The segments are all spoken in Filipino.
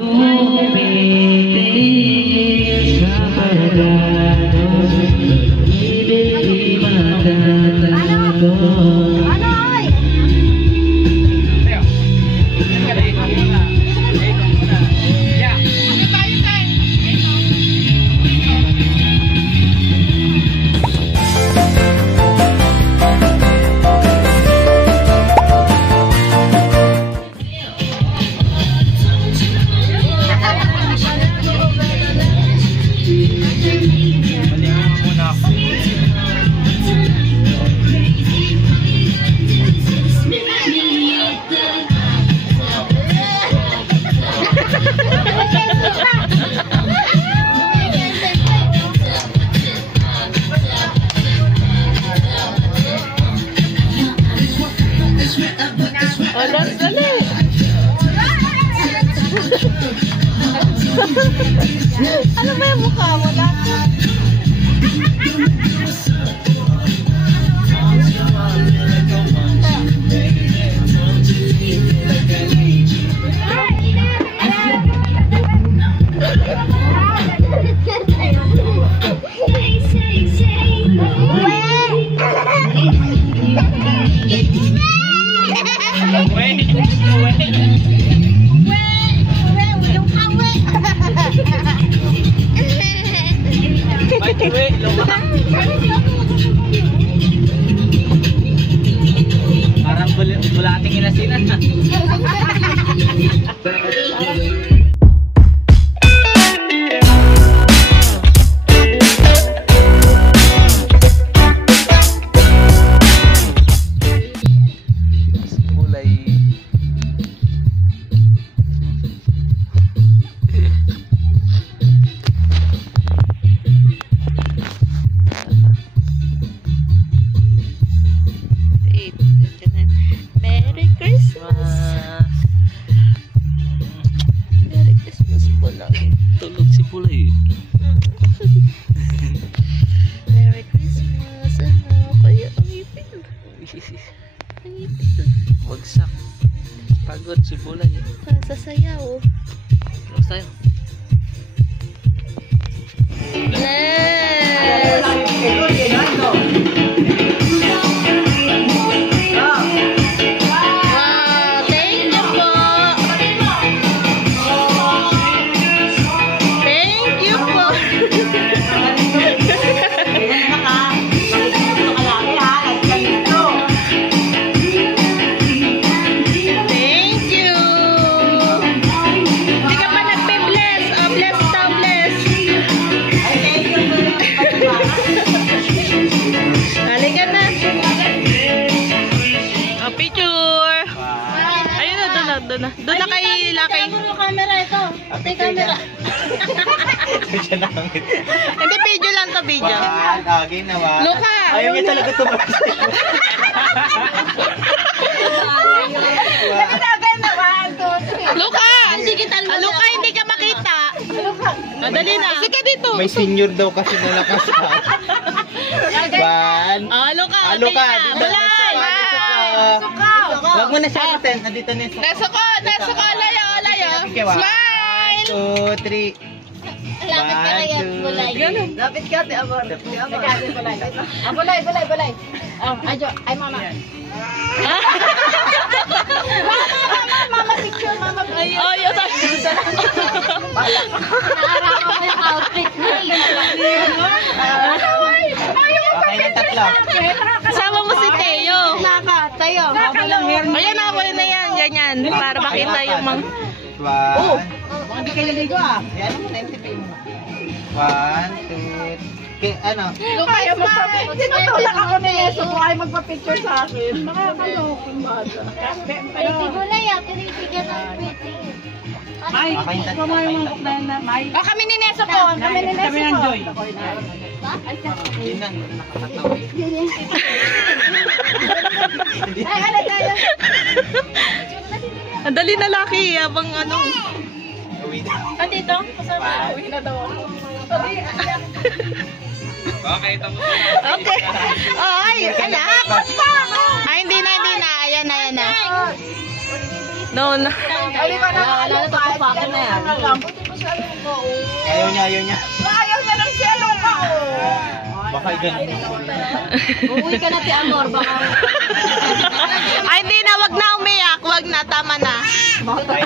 Tumitigil sa pagdano, ibig di matatapos. Ano ba yung mukha mo na? Parang bulating inasinan. Merry Christmas! Merry Christmas po lang. Tulog si Pulay. Merry Christmas! Ano kaya ang ipin? Ang ipin. Wagsak. Pagod si Pulay. Sasayaw. Tapos tayo. Bless! Doon na kay Lakay. Ano camera ito? Ate camera. Hindi, video lang to, video. Ginawa. Luka! Ayaw niya talaga tumakas. Luka! Luka, hindi ka makita. Madali na. Sige dito. May senior daw kasi nalakas ka. One. Luka, Luka. Balay! Wag mo na siya natin. Nandito na siya. Nasa ko, layo. Smile! 1, 2, 3. Lapit ka na yan, bulay. Lapit ka, te amor. Bulay. Ay, mama. Mama picture, mama picture. Oh, yun. Naarawan mo yung outfit mo. Okay na tatlo. Kasama mo si Teo. Tayo. Ayan na, wala na yan. Ganyan. Para makita yung mga... Hindi kayo naligo Ayan mo, 90 mo. 1, 2, ano? Kaya tinutulak ako na Yeso kung ay magpa-picture sa akin. Makakalokong bata. Pretty gulay tinitigan ng pretty. Okay, tatlo. kami ni Neso ko. Kami ni Neso ko. Joy. Hindi na, nakakatawa. Ay, ano tayo? Ang dali na laki, habang ano. Andito? Kasama. Uwi na daw ako. Okay, tapos Okay. Ay, anak. Ay, hindi na. Ayan na. No, no. Wala na ito pa na yan. Ayaw niya. Ayaw niya ng selo ka. Baka ganun. Uuwi ka na, Ti Amor. Baka... Ay, hindi na. Wag na umiyak. Wag na. Tama na. Okay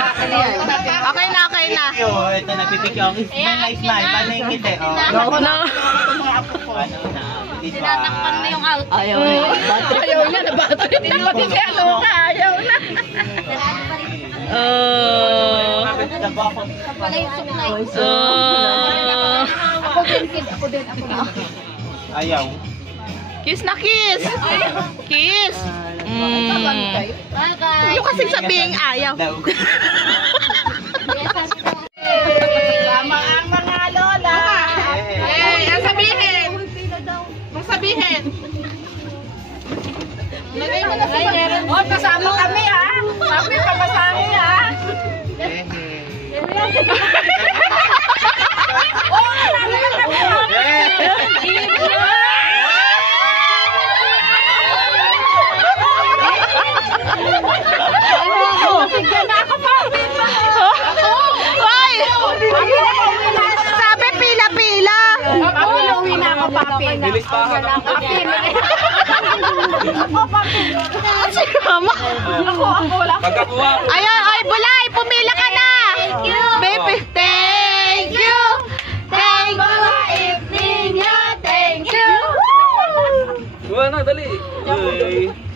na, okay na. Ito, nagpipik ako. Smile. Paano yung ngiti? No. Ano na? Tinatakpan mo yung out. Ayaw niya. Ayaw niya. Nabattery. Pati selo ka. Ayaw na. Wala yung supply. Ako din. Ayaw. Kiss na kiss. Kiss. Bye-bye. Yung kasing sabihin ayaw. Daw. Tama ang mga lola. Ang sabihin. Masabihin. Oh, kasama kami ha. Kami pagkasama ha. Oh, kami Hoy! Sabi pila-pila. Uwi na ako, papi. Bilis pa ako. Papi. Si mama. Ako, wala. Pagkakuha. Ayan, ay bulay, pumila ka na. Thank you. Baby, thank you. Thank you. Evening niya. Thank you. Kuha na, dali.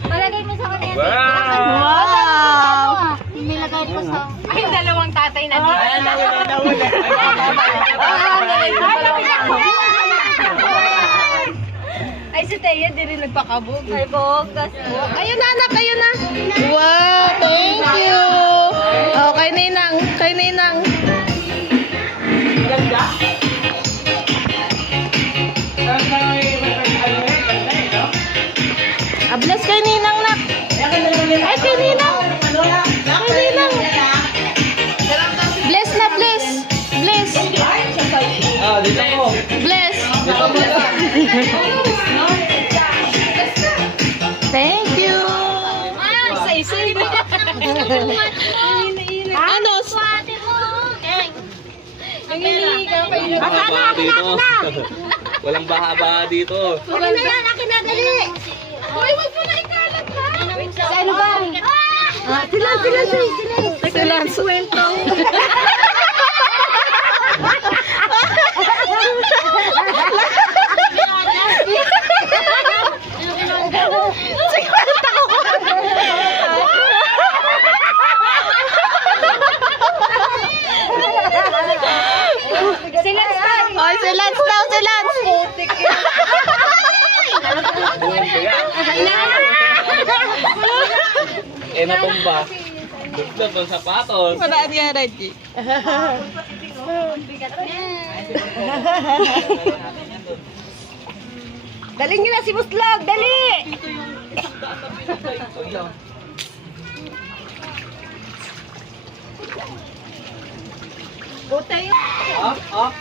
Palagay mo sa kanya. Wow. Nilagay ko sa... Ay, dalawang tatay na dito. Ayan, nahuli. Ay, si Teya, di rin nagpakabog. Ay, bogas. Ayun na, anak, ayun na. Wow, thank you. Oh, kay Ninang, kay Ninang. Bless kay Ninang, nak. Ay, kay Ninang. Kay Ninang. Bless na, bless. Bless. Ah, dito ko. Bless. Thank you. Ano? Baha dito. Walang baha-baha dito. Ano na yan? Akin na, dali. Uy, wag mo na ikalat ha. Sa ano ba? Sila. Kwento. Oh, si Lance daw, si Lance. Natumba. Gusto po sapatos. Paraan nga, Reggie. Dali niyo na si Buslog, dali! Utay. Up.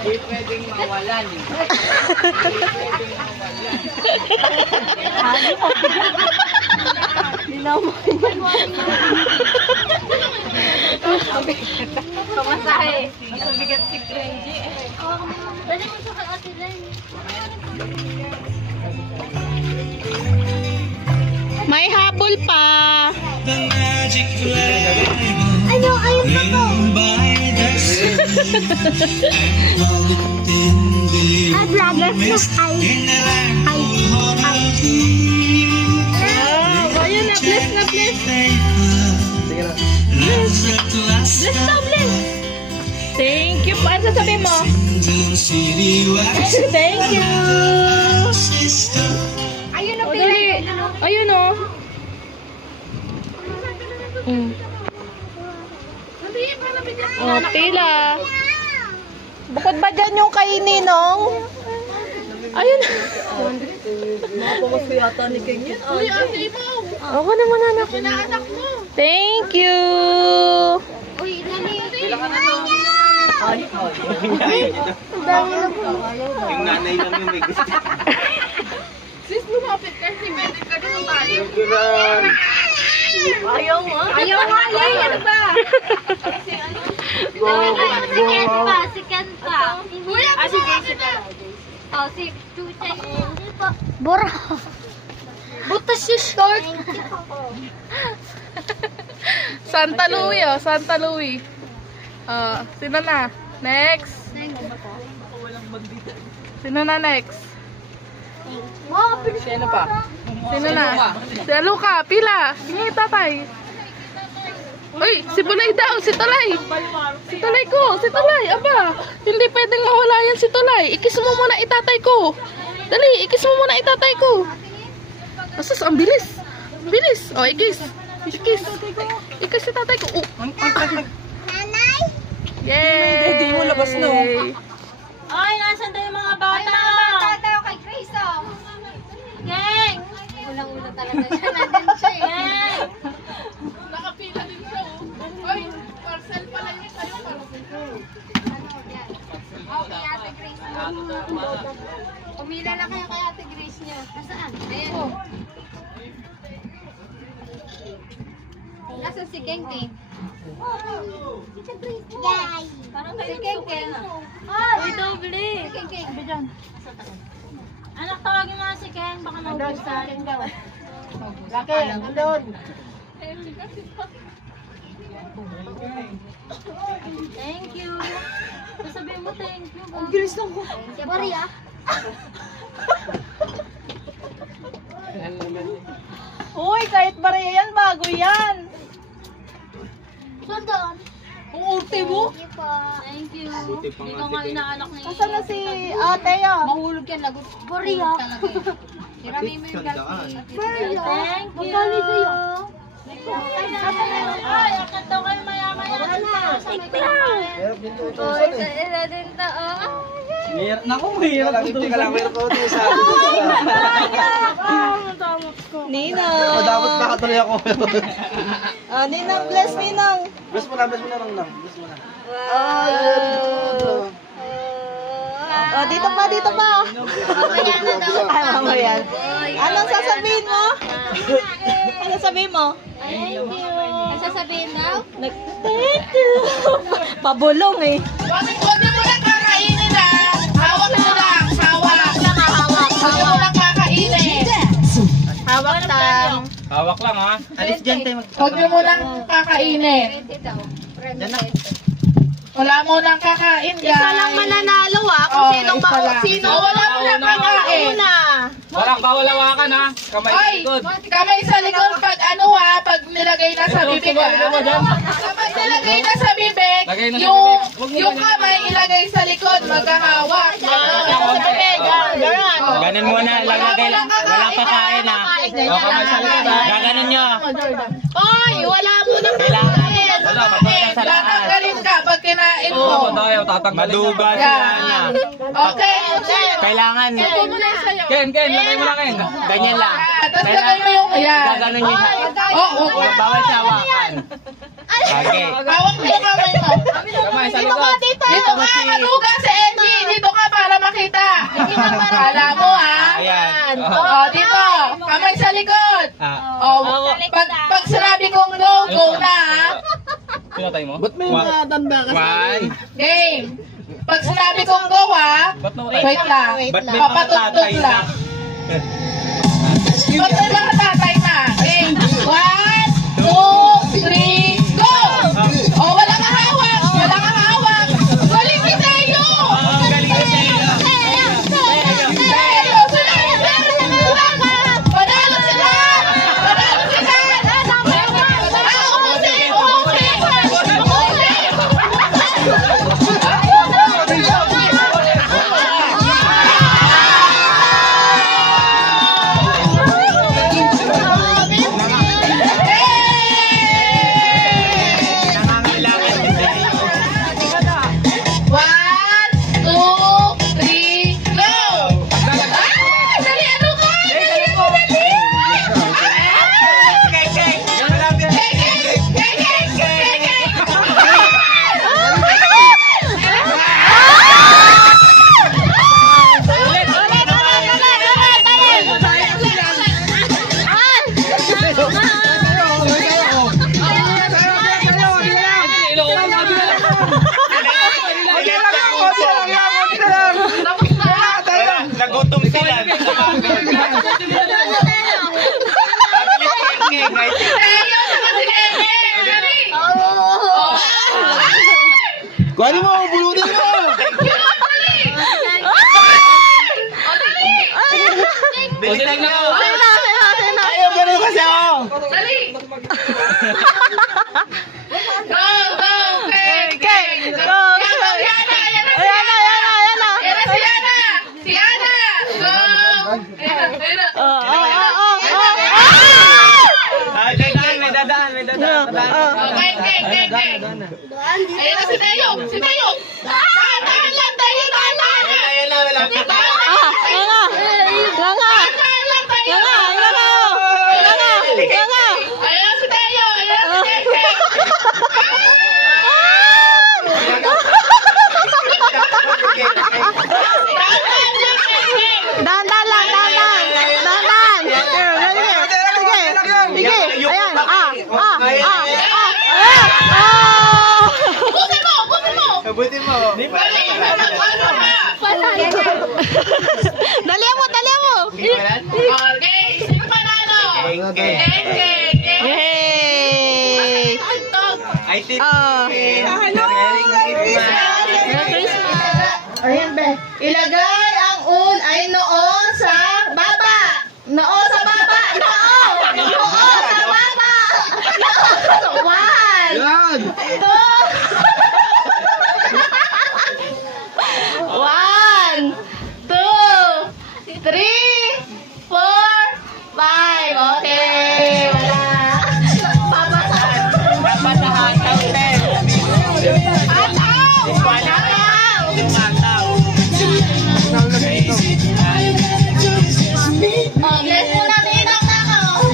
Hindi pwedeng mawalan. Pamasahe. Dali mo sa Ate Len. May habol pa. Ano? Ayun pa po. Vloggers na. Ayun na, bless na, bless. Bless na, bless. Thank you. Ano sasabihin mo? Thank you. Ayun O, dali. Ayun o. Oh, pila. Bukod ba dyan yung kay Ninong? Ayun. Napakos ko yata ni King yan. Uy, ate mo! Ako naman, anak. Pinaanak mo! Thank you. Uy, dali. Ay. Yung nanay namin may gusto. Sis, lumapit kasi. Medyo ka din tayo. Kuran. Ayaw nga. Ayaw nga, Lay. Ano ba? Si Ken pa. Sige. Oh, si Chuchay. Bora. Butas yung short. Santa Louie, oh. Santa Louie. Sino na? Next. Sino na next? Sino pa? Sino na? Si Luca, pila. Hingi tatay. Uy, si Bulay daw, si Tulay. Si Tulay ko, si Tulay. Aba, hindi pwedeng mawala yan si Tulay. Ikis mo muna itatay ko. Dali, ikis mo muna itatay ko. Asas, ang bilis. Ang bilis. O, ikis. Ikis. Ikis si tatay ko. Nanay? Yay! Hindi mo labas, no? Ay, nasan daw yung mga bata? Ay, mga bata tayo kay Grace, oh. Gang! Ulang-ulang talaga siya. Nandun siya, eh. Nakapila din siya, oh. Ay, parcel pala yung sa'yo. Okay, Ate Grace. Pumila na kayo kay Ate Grace niyo. Nasaan? Ayan. Nasaan si Keng Keng? Yay! Si Keng Keng. Uy, doble! Si Keng Keng. Anak, tawagin mo nga si Ken. Baka maubusan. Laki, andun. Thank you. Sasabihin mo thank you. Ang gilis lang ko. Bari, ah. Uy, kahit bariya yan, bago yan. Sandaan. Ang urte mo. Thank you po. Thank you. Ikaw nga inaanak ni... Nasaan na si ate yan? Mahulog yan, lagot. Bari, ah. Hirami mo yung galpi. Bari, ah. Thank you. Magkali sa'yo. Ay, akit daw kayo mayaman. Meron din to. Isa din to, oh. Naku, mahirap ito. Tika lang, meron ko ito sa Nina. dapat nakatuloy ako. Ninang, bless Ninang. Bless mo na lang. Bless mo na. Dito pa, dito pa. Mamaya na daw. Mamaya. Anong sasabihin mo? Anong sasabihin mo? Thank you. Ang sasabihin daw? Thank you. Pabulong eh. Huwag mo lang kakainin na. Hawak mo lang. Hawak. Huwag mo lang kakainin. Hawak tang. Hawak lang ha. Alis dyan tayo. Huwag mo lang kakainin. Pwede daw. Friendly. Wala mo lang kakain, guys. Isa lang mananalo Oh, sino? Wala mo lang kakain. Walang bawal hawakan ha. Kamay sa Ay, likod. kamay sa likod pag ano ha, pag nilagay na sa bibig ha. Kapag nilagay na sa bibig, Lagay na sa yung, bibig. Huwag mo yung ganun. kamay ilagay sa likod, magkahawak. Ganun muna, lagay lang. Walang kakain ha. O, kamay sa likod ha. Gaganon nyo. Oy, wala mo nang Kailangan. Wala, tatanggalin ka pag kinain Oo, mo. tayo, tatanggalin. Maduga Yan. sila na. Okay. Kailangan. Ken, lagay mo lang Ken. Ganyan lang. Tapos lagay mo yung yan. Gaganon nyo. Oo. Bawal siya hawakan. Okay. Hawak mo yung kamay mo. Kamay sa likod. Dito ka, maluga sa Angie. Dito ka para makita. Kala mo ha. Ayan. Dito. Kamay sa likod. Pag sinabi kong go, go na ha. Pinatay mo? Ba't may matanda ka? One. Game. Pag sinabi kong go ha. Ba't na Wait lang. Ba't may Papatugtog matatay na? lang. Ba't may mga tatay na? Game. 1, 2, 3, go! Oh, wala kang hawak. Wala kang hawak. Galing ni Teo. Galing kasi. Teo, panalo sila. Panalo sila. Nagutom sila. Kuhanin mo, bulutin mo! Bilisan nyo! Ayaw, ganun kasi ako! Dali! Go! Go! Okay! Go! Yana! Yana si Yana! Si Yana! Go! May dadaan. Okay. Ayan na si Tayo! Si Tayo! Dahan lang! Tayo! Dahan lang! Ayan na, wala. Ayan si Tayo! Ayan si Tayo! Buti mo. Dali mo! Okay, sino panalo? Geng. Yay! I think. Ayan, be. Ilagay ang un ay noo sa baba. Noo sa baba. Noo sa baba. One. Yan! Two. 1, 2, 3, 4, 5. Okay. Wala. Babasa. Dapat nakataw, te. Ataw. Oh, bless mo na tinang na ako.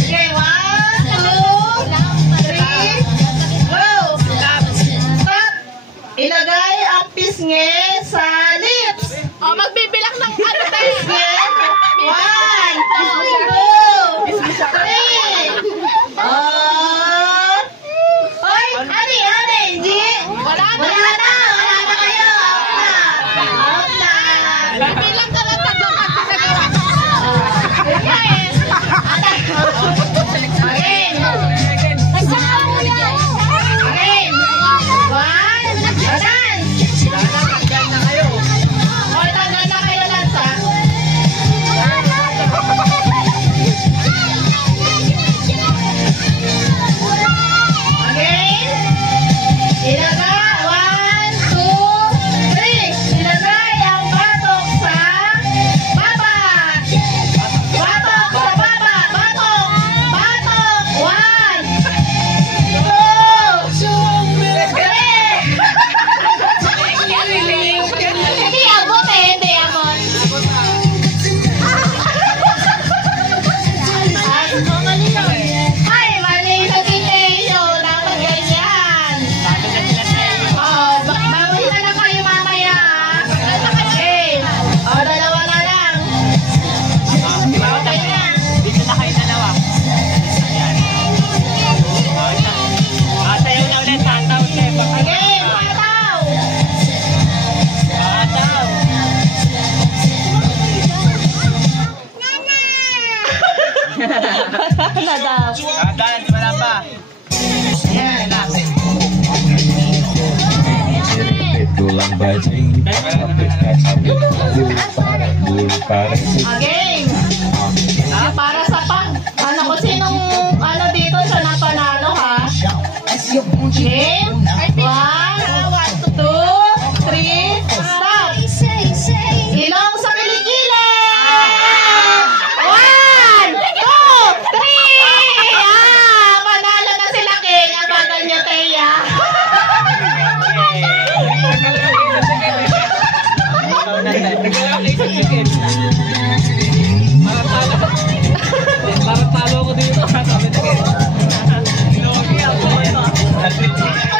Okay, 1, 2, 3, go! Stop! Ilagay ang pisngi sa lips. Oh, magbibilang ng ano tayo? Pisngi. 1, 2, 3. Hoy, Ani, G. Wala na. Wala na kayo. Out na. Bibilang ka lang tatlong Again. Again. 1, dance. Hoy, tanggal na kayo, dance, ha? Again. Ilagay. 1, 2, 3. Ilagay ang batok sa baba. Batok sa baba. Batok. 1, 2, 3. Hindi abot eh. Hindi abot. Ay, mali sa Teo. Dapat ganyan. Bawal na lang kayo mamaya. Okay. Dalawa na lang. Okay na. Dito na kayo dalawa. Ayan. Sayaw na ulit. Tataw, te. Again, pataw. Tataw. Dadaan, wala pa. Tulang bajing Again. Para sa pang, ano ko sinong, ano dito siya na panalo, ha? Game. 1, 2, 3, stop. Ilong sa kilikili. 1, 2, 3. Panalo na sila, King. Ang bagal niya, Teya. Parang talo ko dito. Ako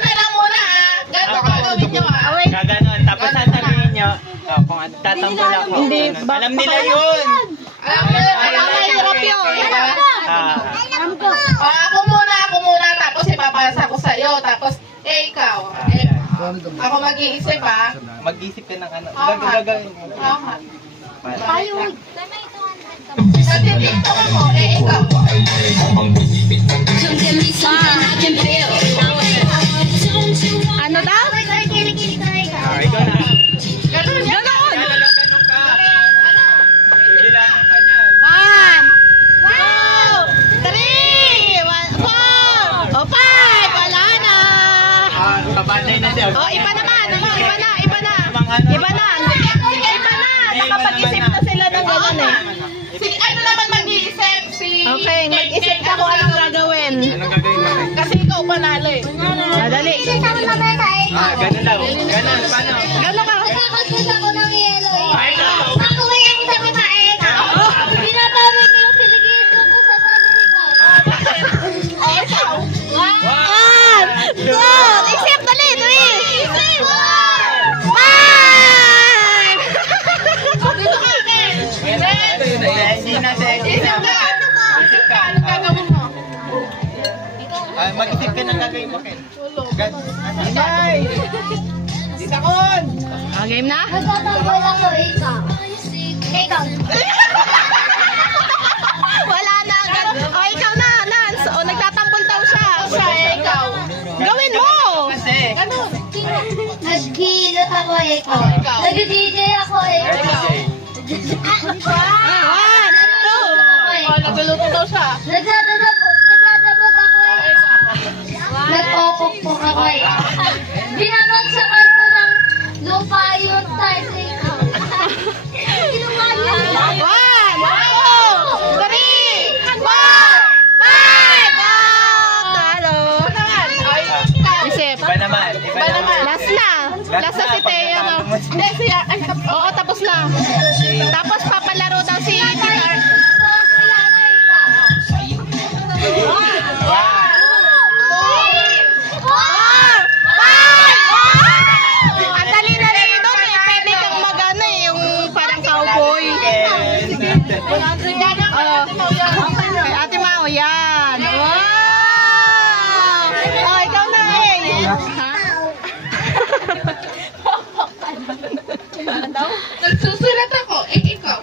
na lang muna, ha? Ganito gagawin nyo, ha? Gaganon. Tapos sasabihin nyo, kung tatanggol ako. Alam nila yun. Alam mo, Mahirap yun. Ako muna, tapos ipapasa ko sa'yo, tapos, ikaw. Ako mag-iisip, ha? Mag-isip ka ng ano. Okay. Gagawin mo. Okay. Tayo. Sa titiktok ako, ikaw. Ano daw? Ikaw na. Ganun, Ganon! Ganun ka. Bibilangan ka niyan. 1, 2, 3, 4, o 5, wala na. Kabanday na siya. O, iba naman, iba na. Ano? Iba na. Nakapag-isip na sila ng gano'n eh. Si, ano naman mag-iisip? Okay, mag-isip ka kung anong gagawin. Anong gagawin mo? Kasi ikaw panalo eh. Madali. Ganun daw. Ganun. Paano? Gano'n ka. Ako ng yelo eh. Ako may ang sabi na eh. Pinatawag ko yung siligito ko sa sarili ko. Ikaw. 1, 2, isip, dali, dali. Isip! 5. Dito ka, Ken. Hindi na siya. Isip ka. Isip ka. Anong gagawin mo? Mag-isip ka ng gagawin mo, Ken. Sakon! Game na? Nagtatambol ako ikaw. Ikaw. Wala na agad. O, ikaw na, Nance. O, nagtatambol daw siya. Ikaw. Gawin mo. Kasi. Ganun. Nagkilot ako ikaw. Nag-DJ ako ikaw. 1, 2. Oh, nagluluto daw siya. Nagdadabot ako ikaw. Nagpopokpok ako ikaw. Binabagsakan ko ng lupa yung tiles ikaw. Ginawa niyo. 1, 2, 3, 4, 5. Talo. Isip. Iba naman. Last na. Last na si Teo. Hindi, siya. Ay, Oo, tapos na. Tapos papalaro daw si Tita. Ang dali-dali doon eh. Pwede kang mag-ano eh. Yung parang cowboy. Kay Ate Mau, yan. Wow! Oh, ikaw na eh. Ha? nagsusulat ako. Ikaw.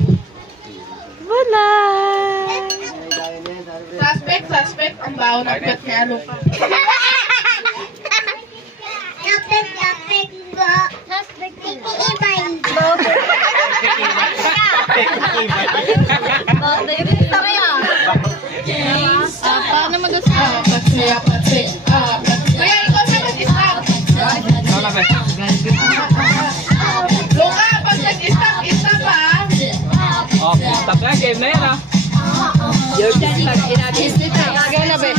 Wala. Suspect. Ang baho ng pet ni Aluka. Paano mag-stop? Patsi. Kuya, ikaw na mag-stop. Luka, pag nag-stop ha. Okay, stop na. Game na yan ah. Gagawin na ba?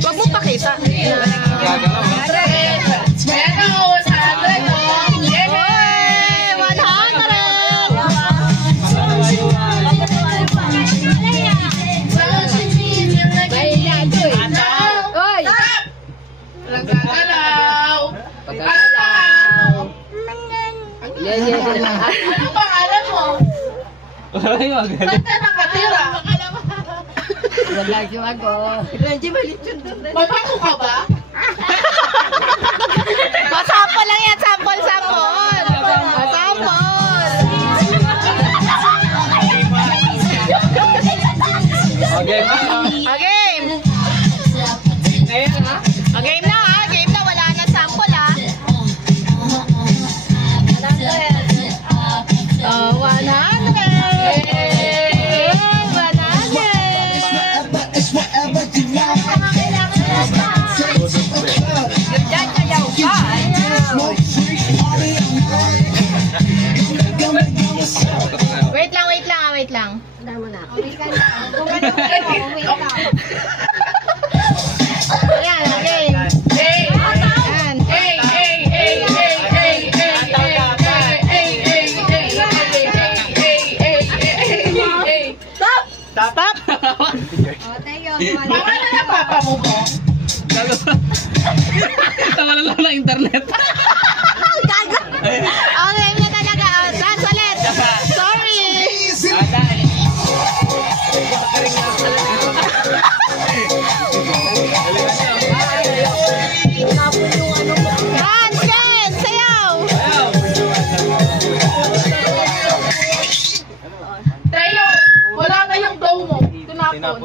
Huwag mo pakita. Gagalaw. Ayan o, 100 o. Hey, 100! Oy! Nagagalaw. Ano pangalan mo? Wala yung magaling. Saan ka nakatira? Mabago ka ba? Masample lang yan, sample. Okay na. Game na, wala na sample ha. 100. Wait lang. Ayan, okay. Ayan. Stop! Pangalan na papa mo po? Tawala lang na internet. Okay na talaga. Dance ulit. Sorry.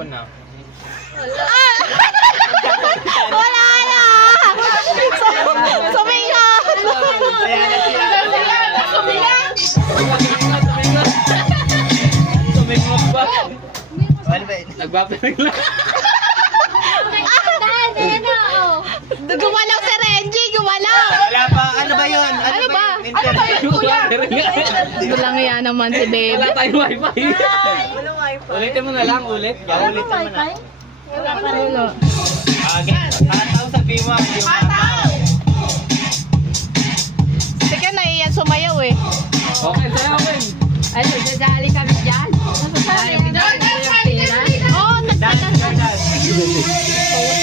na. Wala na! Sumingat! Kaya na sila. Tumingok ba? Ano ba yun? Nagpaparing lang. Gumalaw si Renji, gumalaw! Wala pa. Ano ba yun? Ano ba? Walang yan naman si baby. Wala tayong wifi. Ulitin mo na lang, ulit. Ulit naman na. Wala. Kataw sa Biwa. Teka na, iyan sumayaw eh. Okay, sa'yo, okay. Ay, nagdadali kami dyan. Ay, binigyan ko yung pera. Oo,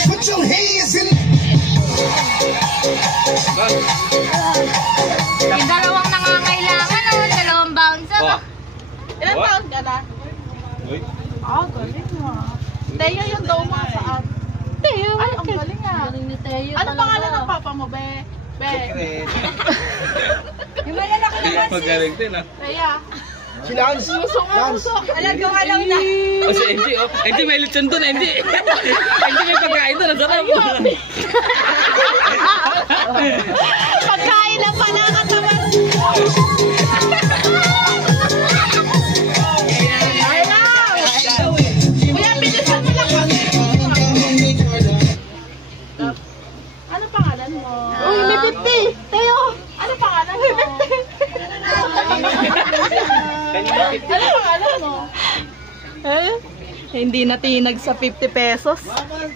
Put your hands in Yung dalawang nangangailangan, dalawang bouncer. Oh. Ilan What? taon ka na? Uy. Galing mo. Teo yung daw mo saan? Teo, ay, ang galing ah. Galing ni Teo Ano talaga. pangalan ng papa mo, Be? Be. Yung malalaki naman Magaling din, ah. Teya. Si Lance. Lance. Alam ko alam na. O si NG, oh. NG, may lechon doon, NG. NG, may pagkain doon. Ang sarap. Pagkain lang pala katawan. Kuya, bilisan mo lang kami. Ano pangalan mo? Uy, may 50. Teo, ano pangalan mo? Ano pangalan mo? Hindi na tinag sa 50 pesos.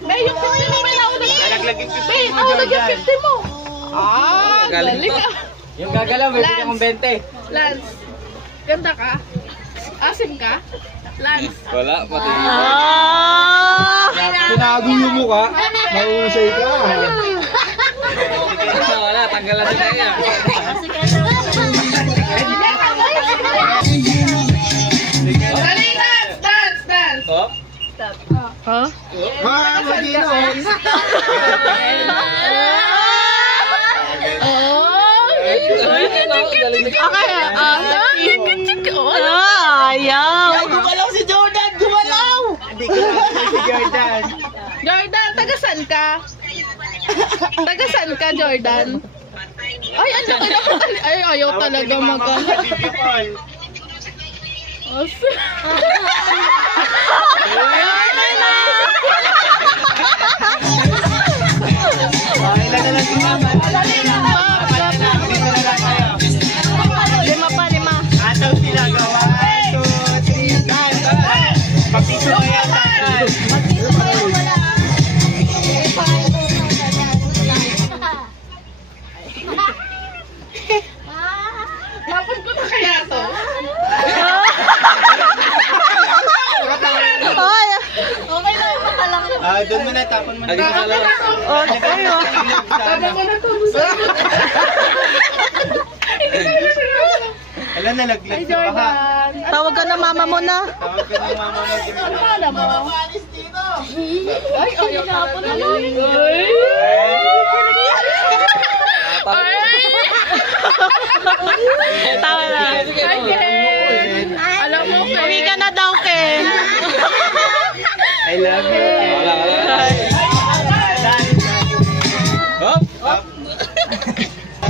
May yung 50 mo may naulog. Nalaglag yung 50 May mo, naulog yung Jordan. 50 mo. Galing ka. Yung gagalaw, may bigyan kong 20. Lance, ganda ka? Asim ka? Lance. Wala, pati. Tinago yung mukha. Mahusay ka. Wala, tanggalan na tayo. Oh? Huh? Maginos. Ayaw. Gumalaw si Jordan. Gumalaw. Hindi ko nakakita si Jordan. Jordan, tagasan ka? Tagasan ka, Jordan? Ay, ang laki naman. Ay, ayaw talaga mag-ano. Sa video call. Okay na lang si Mama. Lima pa, lima. Ataw sila gawa. 1, 2, 3, 4. Papito mo yan. Tapos ko na kaya to? Ay, okay na yung makalang. Doon mo na, tapon mo na. Lagi sa lang. Okay, Alam na, laglag sa baha. Tawag ka na mama mo na. Tawag ka ng mama mo. Ano alam mo? Ay, ayaw na po na lang. Tawa na. Ay, Ken. Alam mo, Ken. Uwi ka na daw, Ken. I love you. Wala, wala. Hop!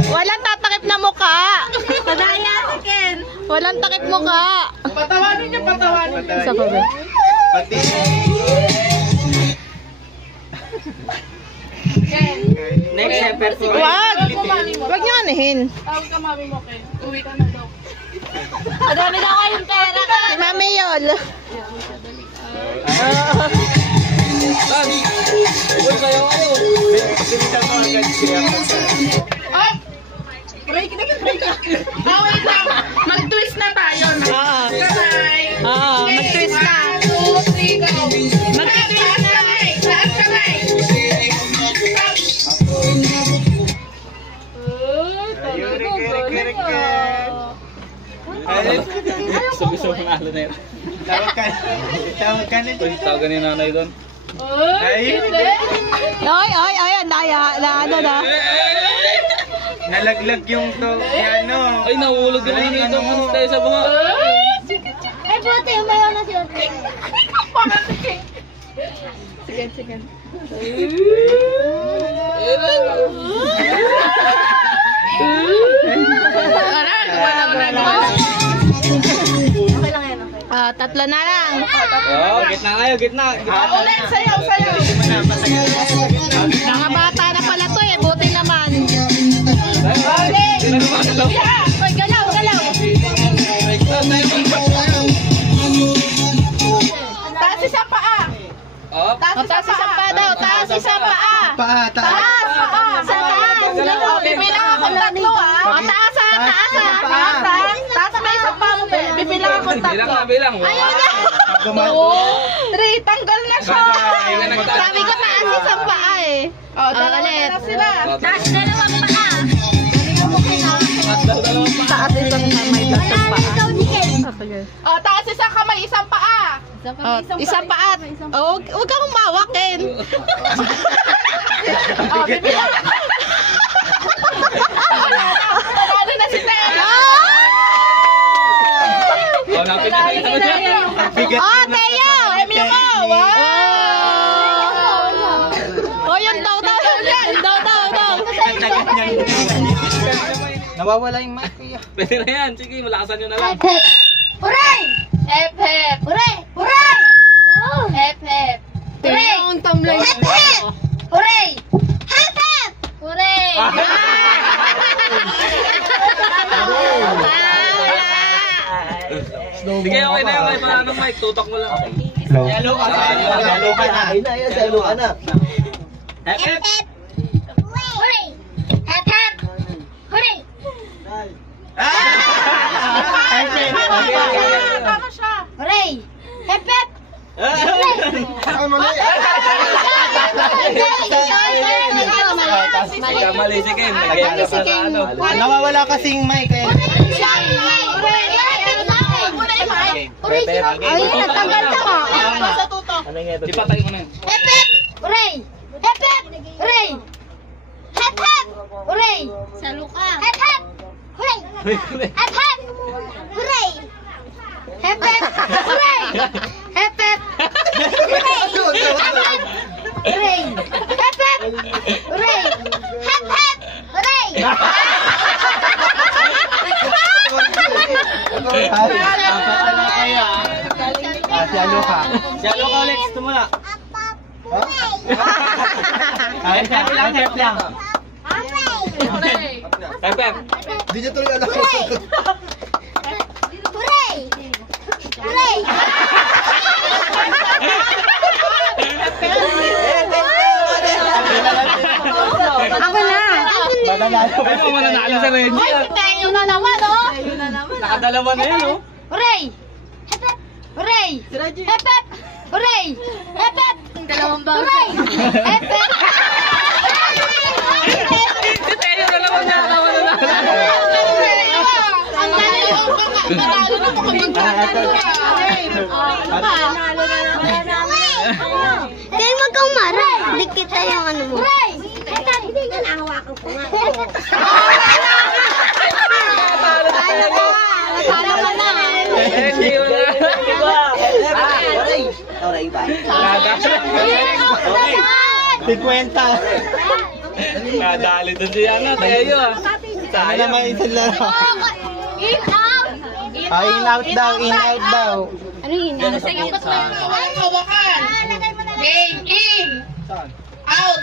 Walang tatakip na mukha. Padaya si Ken. Walang takip mukha. Patawanin niya, patawanin niya. Isa pa ba? Pati. Next step po. Wag! Wag niyo anihin. Tawag ka mami mo, Ken. Uwi ka na daw. Madami na kayong pera. Si Mami Yol. Saan? Uy, sayaw kayo. Pilitan mo agad siya. Break na, break na. Wait lang. Mag-twist na tayo. Kamay. Mag-twist na. 1, 2, 3, go. Mag-twist na. Taas kamay. Gusto mo ng alo na yun. Tawag ka na. Uy, tawagan ni nanay doon. Ay, Ay, ano na. nalaglag yung to. Piano. Ay, nahulog din ni nanay doon. Tayo sa bunga. Eh, buti umayaw na si Ote. Tatlo na lang. Oh, gitna kayo, gitna. Ulit, sayaw. Mga bata na pala to eh. Buti naman. Oy, galaw. Taas isa paa. Oh, Taas isang paa daw. Taas isang paa. Taas. Bibilang ako tatlo taas. Taas may isang paa mo. Bibilang ako tatlo. bilang. Ayun na. 3, tanggal na siya. Sabi ko taas isang paa eh. Dalawa na sila. Taas dalawang paa. Taas isang kamay, isang paa. Taas isang kamay, isang paa. Isang paa. Huwag kang umawakin. Bibilang. Ano na si Teo? Oh, napit na yan. Oh, Teo! Premyo mo! Wow! Oh, yung daw. Nawawala yung mic kuya. Pwede na yan. Sige, malakasan nyo na lang. Hooray! Hep, hep. Hooray! Hooray! Hep, hep. Hooray! Ang tamlay. Hep, hep. Hooray! Hep, hep. Hooray! Sige, okay na yun. Kahit wala ng mic. Tutok mo lang. Yalo ka na. Salo ka na. Hep, hep. Hooray! Hep, hep. Hooray! Tama siya. Hooray! Hep, hep. Ay, mali. Nagkamali si Ken. Nagkamali si Ken. Nawawala kasing mic eh. Ay, natanggal ka ka. Ipatay mo na yun. Hep, hep. Hooray! Hep, hep. Hooray! Hep, hep. Hooray! Salo ka. Hep, hep. Hooray! Hep, hep. Hooray! Hep, hep. Hooray! Hep, hep. Hooray! Hooray! Hep, hep. Hooray! Hep, hep. Hooray! Salo ka. Salo ka ulit. Tumula. Hep lang. Pep. Di niya tuloy alam. Hooray! Hooray! Ako na. Ay, mo mananalo sa Reggie. Hoy, si Teo na naman, oh! Nakadalawa na yun, oh. Hooray! Hep, hep! Hooray! Hep, hep! Hooray! Hep, hep! Dalawang bawal. Hooray! Hep, hep! Si Teo na naman nakakawa na lang. Ang dali ko pa nga. Panalo na mo kami magkakalo. Kaya wag kang maray. Dikit tayo yung ano mo. Hooray! Hindi ka nahawakan ko nga. Para ka na. Reggie, wala. Nada. 50. Nadali doon si Ana. Teo, ah. Ano naman isang laro? In out! In out daw. Ano yun? Sige, ba't may hawakan? Game, in! Out!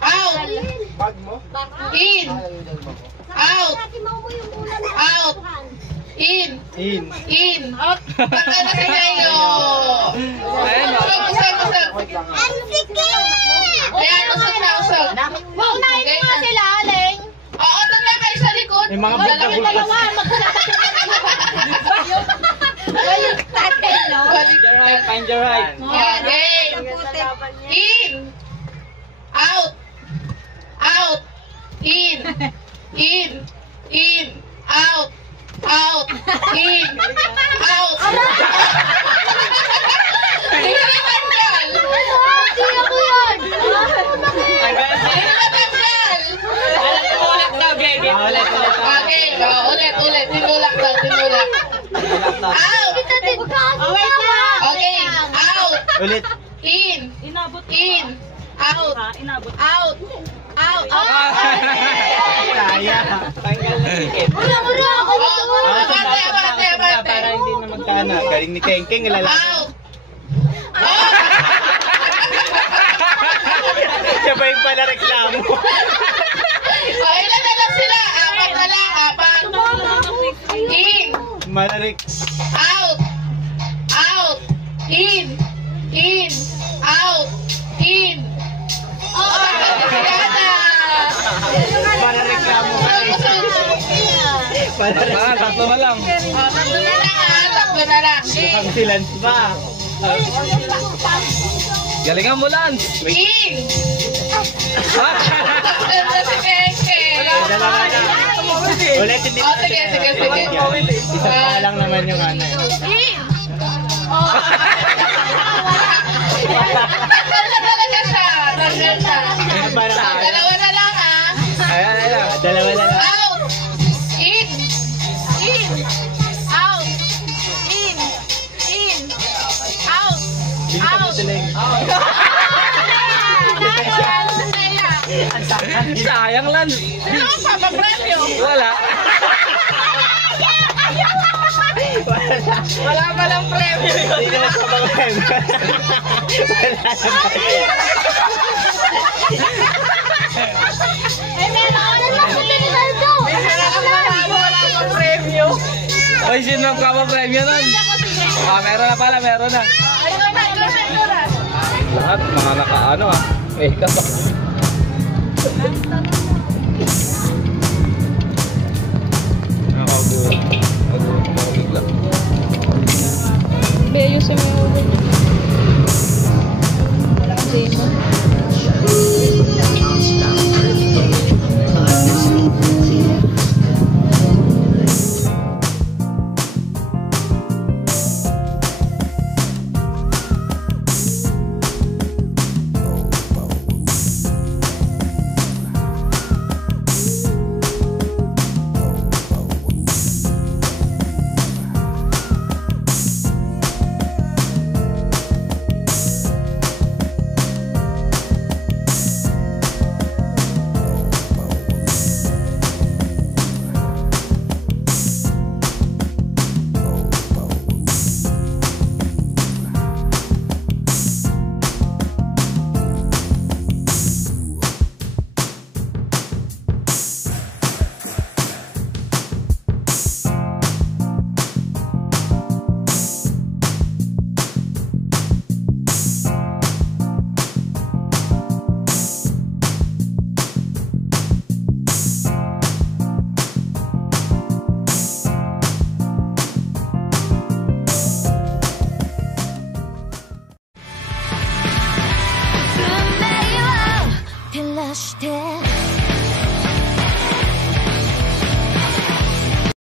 Out! In! Out! Out! In! In! Out! Baka na si Teo! Ayan, oh. Usag! Ang sikip! Ayan, usag! Unahin mo nga sila, Aleng! Oo, doon lang kayo sa likod! May mga Lalaki bulta-bulta. dalawa, Find your right. Okay. In. Out. Out. In. In. In. Out. Out. In. Out. Hindi natanggal. Hindi ako yun. Hindi natanggal. Ulit daw, baby. Ulit. Okay. Ulit. Tinulak daw. Out. Okay. Out. Ulit. In. In. Out. Out. Out. Kaya. Tanggal na sikit. Abante. Para hindi na magkana. Galing ni Keng Keng, lalaki. Out. Siya ba yung pala reklamo? Ilan na lang sila? Apat na lang. Apat. In. Malarik. Out. Out. In. In. Out. In. Para reklamo ka eh. Para Ah, tatlo na lang. Tatlo na lang ah. Tatlo na lang. mukhang silan pa. Galingan mo, Lance. In. Ah! Ganda si Keke. Dalawa na. Ulit, hindi Oh, sige. Isa pa lang naman yung ano. In. Tatlo na talaga siya. Tatlo na. Dalawa na lang ah. Ayan. Dalawa na lang. Out. In. In. Out. In. In. Out. Bili ka mo sila eh. Sayang, Lance. Sino ang papapremyo? Wala. Wala palang premyo. Hindi naman sa mga Wala pang premyo. Ay, sino ang cover premyo nun? Ah, meron na pala, meron na. Ikaw na. Lahat, mga nakaano ah. Eh, kapak. Beyo sa mga ulit. Zemo.照らして